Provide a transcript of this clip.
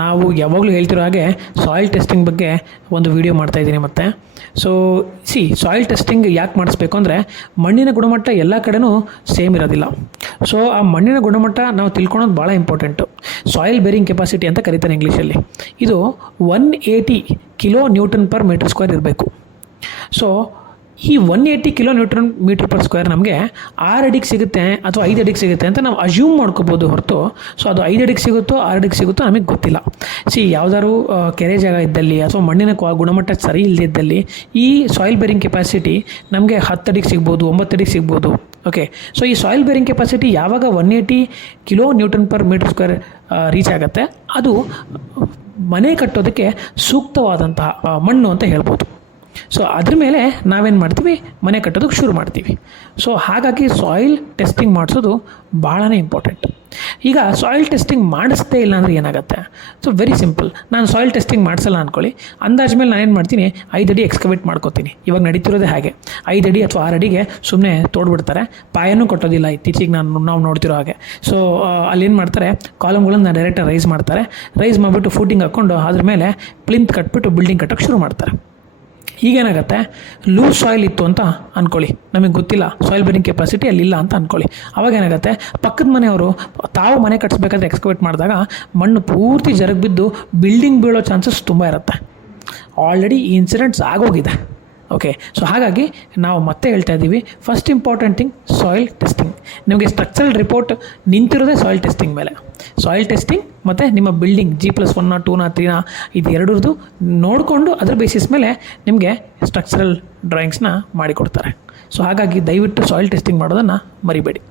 ನಾವು ಯಾವಾಗಲೂ ಹೇಳ್ತಿರೋ ಹಾಗೆ ಸಾಯಿಲ್ ಟೆಸ್ಟಿಂಗ್ ಬಗ್ಗೆ ಒಂದು ವಿಡಿಯೋ ಮಾಡ್ತಾಯಿದ್ದೀನಿ ಮತ್ತೆ. ಸೊ ಸಾಯಿಲ್ ಟೆಸ್ಟಿಂಗ್ ಯಾಕೆ ಮಾಡಿಸ್ಬೇಕು ಅಂದರೆ ಮಣ್ಣಿನ ಗುಣಮಟ್ಟ ಎಲ್ಲ ಕಡೆನೂ ಸೇಮ್ ಇರೋದಿಲ್ಲ. ಸೊ ಆ ಮಣ್ಣಿನ ಗುಣಮಟ್ಟ ನಾವು ತಿಳ್ಕೊಳೋದು ಭಾಳ ಇಂಪಾರ್ಟೆಂಟು. ಸಾಯಿಲ್ ಬೇರಿಂಗ್ ಕೆಪಾಸಿಟಿ ಅಂತ ಕರೀತಾರೆ ಇಂಗ್ಲೀಷಲ್ಲಿ. ಇದು 180 kilo newton per metre square ಇರಬೇಕು. ಸೊ ಈ 180 kilo newton metre per square ನಮಗೆ 6 ಅಡಿಗೆ ಸಿಗುತ್ತೆ ಅಥವಾ 5 ಅಡಿಗೆ ಸಿಗುತ್ತೆ ಅಂತ ನಾವು ಅಸ್ಯೂಮ್ ಮಾಡ್ಕೋಬೋದು ಹೊರತು, ಸೊ ಅದು 5 ಅಡಿಗೆ ಸಿಗುತ್ತೋ 6 ಅಡಿಗೆ ಸಿಗುತ್ತೋ ನಮಗೆ ಗೊತ್ತಿಲ್ಲ. ಯಾವುದಾದ್ರು ಕೆರೆ ಜಾಗ ಇದ್ದಲ್ಲಿ ಅಥವಾ ಮಣ್ಣಿನ ಗುಣಮಟ್ಟ ಸರಿ ಇಲ್ಲದಿದ್ದಲ್ಲಿ ಈ ಸಾಯಿಲ್ ಬೇರಿಂಗ್ ಕೆಪಾಸಿಟಿ ನಮಗೆ 10 ಅಡಿಗೆ ಸಿಗ್ಬೋದು, 9 ಅಡಿಗೆ ಸಿಗ್ಬೋದು. ಓಕೆ, ಸೊ ಈ ಸಾಯಿಲ್ ಬೇರಿಂಗ್ ಕೆಪಾಸಿಟಿ ಯಾವಾಗ 180 kilo newton per metre square reach ಆಗುತ್ತೆ, ಅದು ಮನೆ ಕಟ್ಟೋದಕ್ಕೆ ಸೂಕ್ತವಾದಂತಹ ಮಣ್ಣು ಅಂತ ಹೇಳ್ಬೋದು. ಸೊ ಅದ್ರ ಮೇಲೆ ನಾವೇನು ಮಾಡ್ತೀವಿ, ಮನೆ ಕಟ್ಟೋದಕ್ಕೆ ಶುರು ಮಾಡ್ತೀವಿ. ಸೊ ಹಾಗಾಗಿ ಸಾಯಿಲ್ ಟೆಸ್ಟಿಂಗ್ ಮಾಡಿಸೋದು ಭಾಳನೇ ಇಂಪಾರ್ಟೆಂಟ್. ಈಗ ಸಾಯಿಲ್ ಟೆಸ್ಟಿಂಗ್ ಮಾಡಿಸ್ತೇ ಇಲ್ಲ ಅಂದರೆ ಏನಾಗುತ್ತೆ? So very simple. ನಾನು ಸಾಯಿಲ್ ಟೆಸ್ಟಿಂಗ್ ಮಾಡಿಸಲ್ಲ ಅಂದ್ಕೊಳ್ಳಿ, ಅಂದಾಜ ಮೇಲೆ ನಾನೇನು ಮಾಡ್ತೀನಿ, 5 ಅಡಿ ಎಕ್ಸ್ಕವೇಟ್ ಮಾಡ್ಕೋತೀನಿ. ಇವಾಗ ನಡೀತಿರೋದೇ ಹಾಗೆ, 5 ಅಡಿ ಅಥವಾ 6 ಅಡಿಗೆ ಸುಮ್ಮನೆ ತೋಡ್ಬಿಡ್ತಾರೆ, ಪಾಯನೂ ಕೊಟ್ಟೋದಿಲ್ಲ ಇತ್ತೀಚೆಗೆ ನಾವು ನೋಡ್ತಿರೋ ಹಾಗೆ. ಸೊ ಅಲ್ಲೇನು ಮಾಡ್ತಾರೆ, ಕಾಲಮ್ಗಳನ್ನು ಡೈರೆಕ್ಟಾಗಿ ರೈಸ್ ಮಾಡ್ತಾರೆ. ರೈಸ್ ಮಾಡಿಬಿಟ್ಟು ಫೂಟಿಂಗ್ ಹಾಕ್ಕೊಂಡು ಅದ್ರ ಮೇಲೆ ಪ್ಲಿಂತ್ ಕಟ್ಬಿಟ್ಟು ಬಿಲ್ಡಿಂಗ್ ಕಟ್ಟೋಕ್ಕೆ ಶುರು ಮಾಡ್ತಾರೆ. ಈಗೇನಾಗುತ್ತೆ, ಲೂಸ್ ಸಾಯಿಲ್ ಇತ್ತು ಅಂತ ಅಂದ್ಕೊಳ್ಳಿ, ನಮಗೆ ಗೊತ್ತಿಲ್ಲ ಸಾಯಿಲ್ ಬೇರಿಂಗ್ ಕೆಪಾಸಿಟಿ ಅಲ್ಲಿಲ್ಲ ಅಂತ ಅಂದ್ಕೊಳ್ಳಿ. ಅವಾಗ ಏನಾಗುತ್ತೆ, ಪಕ್ಕದ ಮನೆಯವರು ತಾವು ಮನೆ ಕಟ್ಸ್ಬೇಕಾದ್ರೆ ಎಕ್ಸ್ಕವೇಟ್ ಮಾಡಿದಾಗ ಮಣ್ಣು ಪೂರ್ತಿ ಜರಗ್ ಬಿದ್ದು ಬಿಲ್ಡಿಂಗ್ ಬೀಳೋ ಚಾನ್ಸಸ್ ತುಂಬ ಇರುತ್ತೆ. ಆಲ್ರೆಡಿ ಈ ಇನ್ಸಿಡೆಂಟ್ಸ್ ಆಗೋಗಿದೆ. ಓಕೆ, ಸೊ ಹಾಗಾಗಿ ನಾವು ಮತ್ತೆ ಹೇಳ್ತಾ ಇದ್ದೀವಿ, first important thing soil testing. ನಿಮಗೆ ಸ್ಟ್ರಕ್ಚರಲ್ ರಿಪೋರ್ಟ್ ನಿಂತಿರೋದೇ ಸಾಯಿಲ್ ಟೆಸ್ಟಿಂಗ್ ಮೇಲೆ. ಸಾಯಿಲ್ ಟೆಸ್ಟಿಂಗ್ ಮತ್ತು ನಿಮ್ಮ ಬಿಲ್ಡಿಂಗ್ G+1 2 3 ಇದು ಎರಡರದ್ದು ನೋಡಿಕೊಂಡು ಅದರ ಬೇಸಿಸ್ ಮೇಲೆ ನಿಮಗೆ ಸ್ಟ್ರಕ್ಚರಲ್ ಡ್ರಾಯಿಂಗ್ಸ್ನ ಮಾಡಿಕೊಡ್ತಾರೆ. ಸೊ ಹಾಗಾಗಿ ದಯವಿಟ್ಟು ಸಾಯಿಲ್ ಟೆಸ್ಟಿಂಗ್ ಮಾಡೋದನ್ನು ಮರಿಬೇಡಿ.